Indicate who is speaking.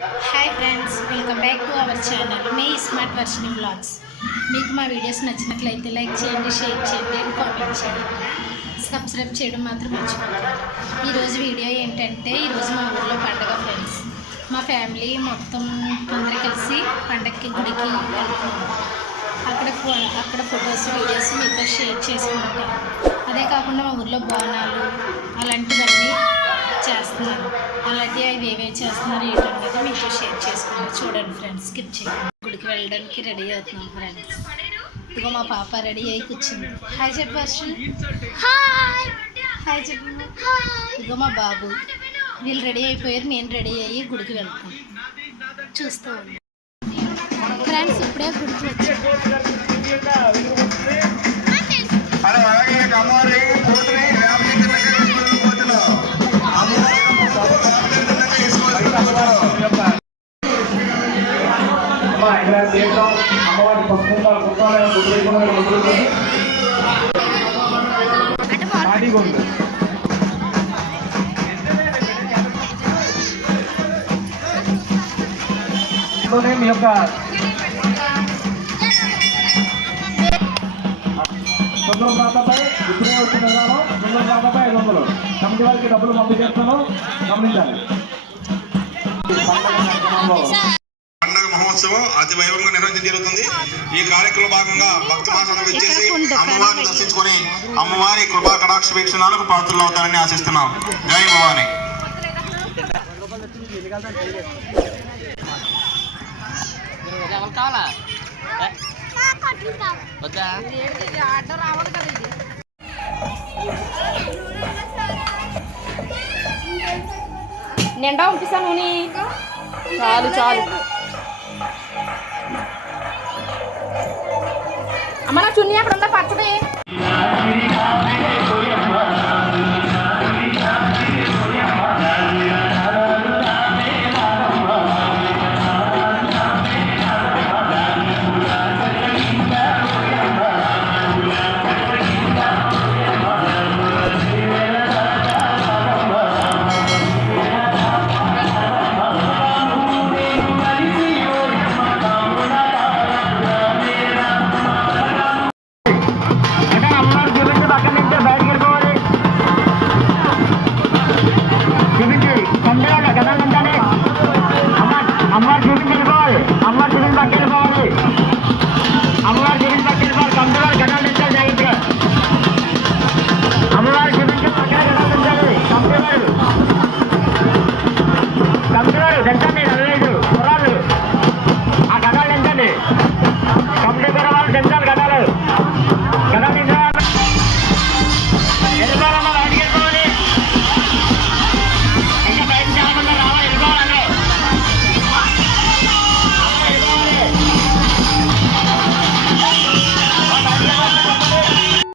Speaker 1: Hi friends welcome back to our channel me smart version blogs మీకు మా videos నచ్చినట్లయితే like చేయండి share చేయండి అండ్ కామెంట్ చేయండి. సబ్స్క్రైబ్ చేయడం మాత్రం మర్చిపోకండి. ఈరోజు వీడియో ఏంటంటే ఈరోజు మా ఊర్లో పండగ ఫ్రెండ్స్ మా ఫ్యామిలీ మొత్తం అందరూ కలిసి పండగకి గుడికి వెళ్తున్నాం. అక్కడ అక్కడ ఫొటోస్ వీడియోస్ మీతో షేర్ చేసుకుంటాం. అదే కాకుండా మా ఊర్లో బోనాలు అలాంటివన్నీ చేస్తున్నారు అలాంటివి అవి ఏమేమి చేస్తున్నారు ఏంటనేది మీతో షేర్ చేసుకుంటాం. చూడండి ఫ్రెండ్స్ స్కిప్ చేయండి. గుడికి వెళ్ళడానికి రెడీ అవుతున్నాం ఫ్రెండ్స్ ఇదిగో మా పాప రెడీ అయి కూర్చుంది. హాయ్ చెప్పు వర్షం హాయ్ చెప్పు. ఇదిగో మా బాబు. వీళ్ళు రెడీ అయిపోయారు నేను రెడీ అయ్యి గుడికి వెళ్తాం చూస్తూ ఉన్నాం ఫ్రెండ్స్ ఇప్పుడే గుడికి వచ్చాం
Speaker 2: అమ్మా, అమ్మవారి పసుపుండాలు, కుంకాలు, గుడ్లు వేసుకున్నారు, ఖాళీగా ఉంది. ఇందులోనే మీ యొక్క తొమ్మిది శాతంపై ఇప్పుడే వచ్చిన విధానం తొమ్మిది శాతంపై ఐదు వందలు. కమిటీ వారికి డబ్బులు పంపించేస్తాను గమనించాలి. పండగ
Speaker 3: మహోత్సవం అతి వైభవంగా నిర్వహించడం జరుగుతుంది. ఈ కార్యక్రమ భాగంగా భక్త మాసాలకు వచ్చేసి అమ్మవారిని దర్శించుకొని అమ్మవారి కృపా కటాక్ష వీక్షణాలకు పాత్రలు అవుతారని ఆశిస్తున్నాం. జై భవాని
Speaker 4: నిండా పంపిస్తాను చాలు చాలు. అమ్మ నా చున్నీ అక్కడ ఉందా పచ్చడి